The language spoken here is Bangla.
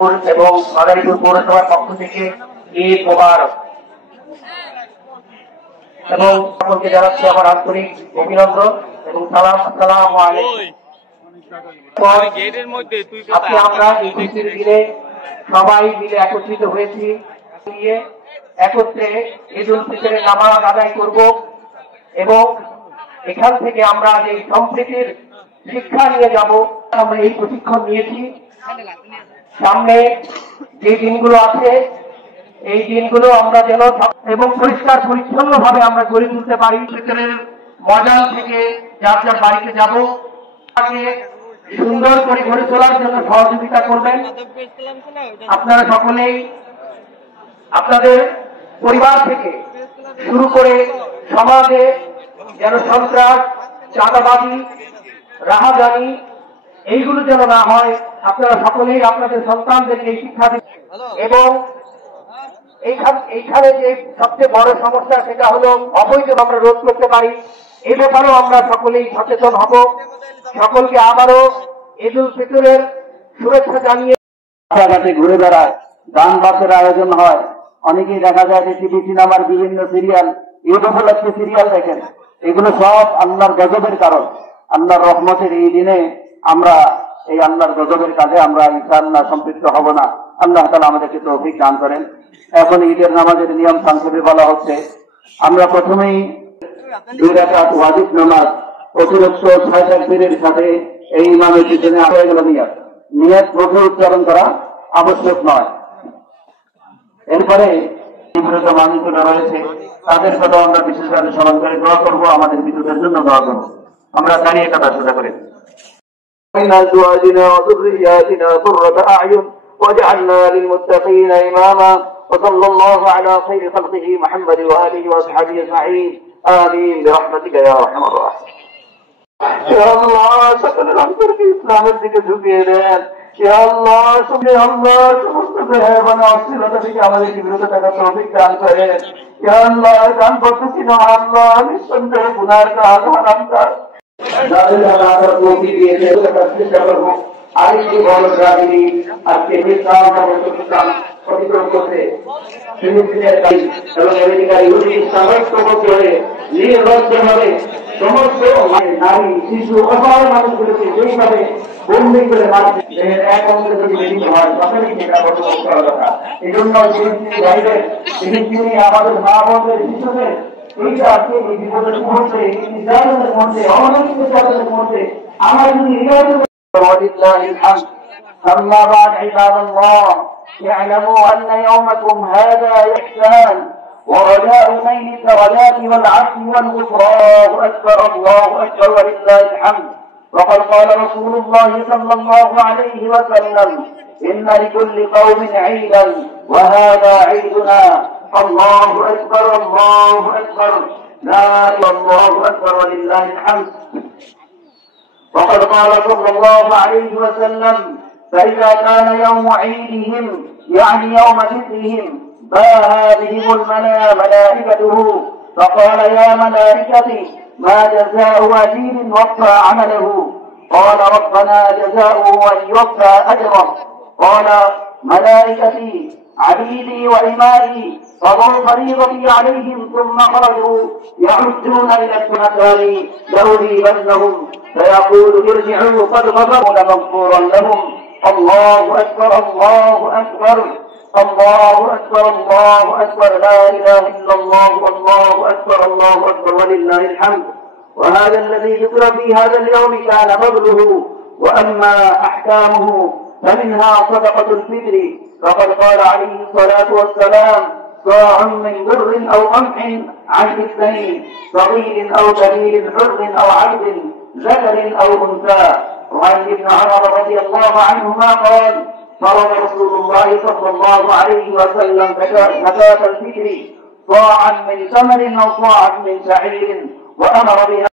এবং মাদারীপুর পৌরসভার পক্ষ থেকে ঈদ মোবারক এবং সকলকে জানাচ্ছি আমার আন্তরিক অভিনন্দন এবং সালাম। আসসালামু আলাইকুম। আজকে আমরা এই খুশির দিনে সবাই মিলে একত্রিত হয়েছি, একত্রে ঈদুল ফিতরের নামাজ আদায় করব এবং এখান থেকে আমরা যে সম্প্রীতির শিক্ষা নিয়ে যাব, আমরা এই প্রশিক্ষণ নিয়েছি। সামনে যে দিনগুলো আছে এই দিনগুলো আমরা যেন এবং পরিষ্কার পরিচ্ছন্ন ভাবে আমরা গড়ে তুলতে পারি। ফিতরের মজা থেকে যার যার বাড়িতে যাব, তাকে সুন্দর করে গড়ে তোলার জন্য সহযোগিতা করবেন। আপনারা সকলেই আপনাদের পরিবার থেকে শুরু করে সমাজে যেন সন্ত্রাস, চাঁদাবাজি, রাহাজানি এইগুলো যেন না হয়, আপনারা সকলেই আপনাদের সন্তানদেরকে শিক্ষা দিন। এবং এইখানে যে সবচেয়ে বড় সমস্যা সেটা হলো অবৈধ আমরা রোধ করতে পারি, এই ব্যাপারেও আমরা সকলেই সচেতন হব। সকলকে আবারও ঈদুল ফিতরের শুভেচ্ছা জানিয়ে রাস্তাঘাটে ঘুরে বেড়ায়, গান বাসের আয়োজন হয়। অনেকেই দেখা যায় যে টিভি সিনেমার বিভিন্ন সিরিয়াল, ঈদ উপলক্ষে সিরিয়াল দেখেন। এগুলো সব আল্লাহর গজবের কারণ। আল্লাহর রহমতের এই দিনে আমরা এই আল্লাহর গজবের কাজে আমরা ইনশাআল্লাহ সম্পৃক্ত হব না। আল্লাহ তাআলা আমাদেরকে তৌফিক দান করেন। এখন ঈদের নামাজের নিয়ম সংক্ষেপে বলা হচ্ছে। আমরা প্রথমেই 2 রাকাত ওয়াজিব নামাজ অতিরিক্ত 6 তাকবীরের সাথে এই ইমামের পিছনে হয়ে গেল নিয়ত মুখে উচ্চারণ করা আবশ্যক নয়। এরপরে বিব্রত মানুষগুলো রয়েছে, তাদের কথা আমরা বিশেষভাবে স্মরণ করে দোয়া করবো, আমাদের বিদ্যুতের জন্য দোয়া করবো। আমরা দাঁড়িয়ে কথা শুরু করি। أزواجنا وذرياتنا قرة أعين واجعلنا للمتقين إماما وصلى الله على خير خلقه محمد وآله وأصحابه أجمعين آمين برحمتك يا أرحم الراحمين। يا الله সকল অন্তরকে ইসলামের দিকে ঝুঁকিয়ে দেন। يا الله সমস্ত বেহেবানা অশ্লীলতা থেকে আমাদেরকে বিরত থাকার তৌফিক দান করেন। يا الله দান করতেছি না আল্লাহ, নিঃসন্দেহে গুনার কাজ হারাম কাজ যাদের দ্বারা আমরা তৌফিক দিয়েছে চেষ্টা করবো আরেকটি বড় রাজনী আজকে ইসলাম অতিক্রম করতে ফিলিস্তিনের এবং আমেরিকার ইহুদি সাময়িক করে নির্লজ্জভাবে সমস্ত নারী, শিশু, অসহায় মানুষগুলোকে যেইভাবে বন্দি করে মারছে, এক অংশ যদি বেশি হয় তখনই সেটা বর্তমান করা দরকার। এই জন্য ফিলিস্তিনি ভাইদের, ফিলিস্তিনি আমাদের মা বোনদের, শিশুদের এইটা আজকে এই বিপদের মুহূর্তে, এই নির্যাতনের মধ্যে, অমানবিক নির্যাতনের মধ্যে আমরা যদি ولله الحمد। أما بعد عباد الله، اعلموا أن يومكم هذا إحسان ورجاء نيل الدرجات والعفو والغفران أكبر، الله أكبر ولله الحمد. وقد قال رسول الله صلى الله عليه وسلم إن لكل قوم عيدا وهذا عيدنا، الله أكبر الله أكبر لا إله إلا الله أكبر ولله الحمد. وقد قال صلى الله عليه وسلم فإذا كان يوم عيدهم يعني يوم فطرهم باها بهم ملائكته فقال يا ملائكتي ما جزاء أجير وفى عمله؟ قال ربنا جزاؤه أن يوفى أجره. قال ملائكتي عبيدي وإمائي قضوا فريضتي عليهم ثم خرجوا يعدون إلى السنتان لأذيبنهم فيقول ارجعوا قد غفروا مغفورا لهم. الله أكبر الله أكبر الله أكبر الله أكبر لا إله إلا الله والله أكبر الله أكبر ولله الحمد. وهذا الذي ذكر في هذا اليوم كان فضله. وأما أحكامه فمنها صدقة الفطر، فقد قال عليه الصلاة والسلام صاع من بر أو قمح عن اثنين صغير أو كبير حر أو عبد ذكر أو أنثى. وعن ابن عمر رضي الله عنهما قال فرض رسول الله صلى الله عليه وسلم زكاة الفطر صاعا من تمر أو صاعا من شعير وأمر بها